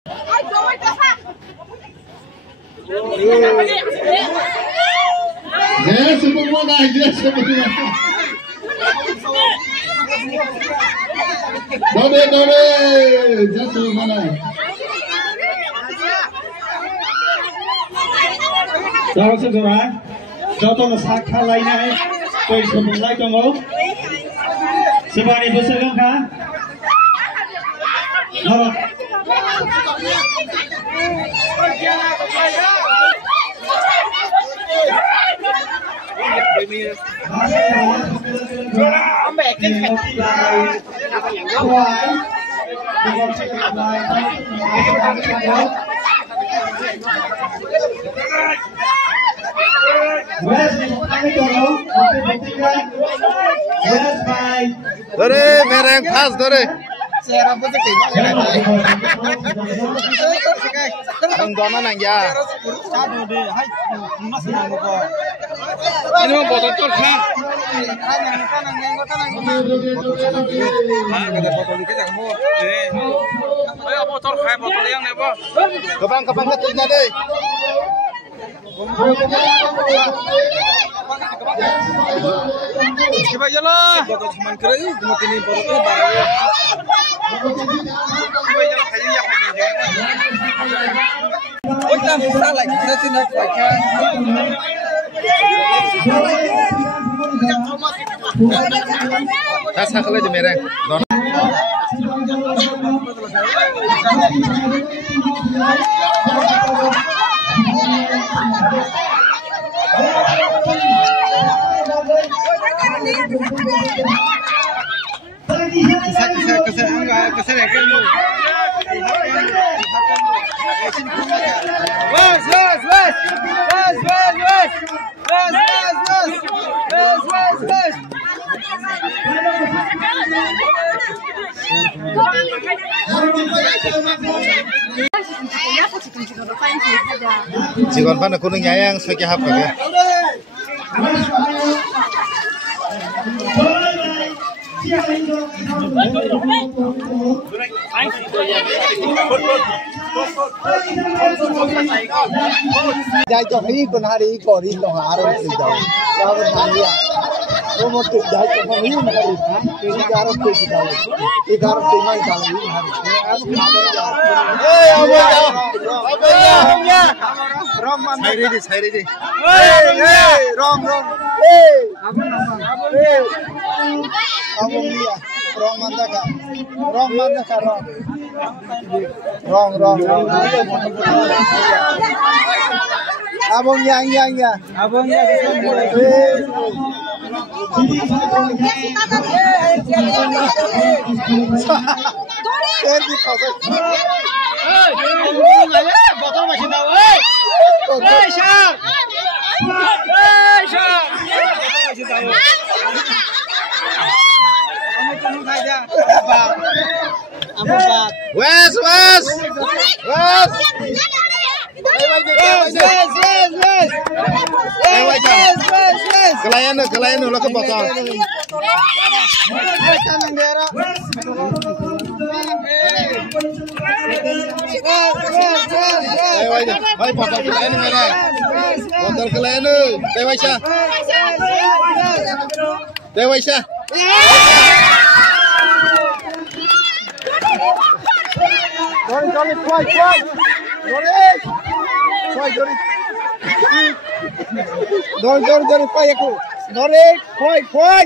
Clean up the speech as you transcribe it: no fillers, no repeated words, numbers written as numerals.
Yes, semua dah, yes semua. Dore, just mana? Jauh sejarah, jauh tu masak halai ni, kau semulai tunggu. Sebab ini berselang kan? Dore, mereng pas dore. Saya rambut itu Bangdona nangya. Ini mau botol tuh kan? Kita botol dikit ya kamu. Ayo botol kayak botol yang nih boh. Kebang ketingnya deh. Coba jalan. Botol cuman kering, kemudian ini botolnya barang. Kita bisa lagi sini pakai. Tas hakle je mereng. Jikon pan aku nyayang sebagai apa ya? Jai cho thấy con hari có đi đồng hà rồi thì đâu, sao con hàng gì à? Tôi một chục jai cho con hiểu mà đi hả? Thì giờ rồi thì đâu, thì giờ rồi thì mai sao đi hả? Ê, ông nha, Rom man, sai đi. Ê, Rom, ê, ông nha. Rong mana kah? Rong. Abang yang. Abang yang. Botol masih tahu. Syar. Masih tahu. Wes. Kelayan lo ke botol. Ayo botol kelayan mana? Botol kelayan Dewaisha. Johnny, quay. Johnny, quay aku. Johnny, quay. Bol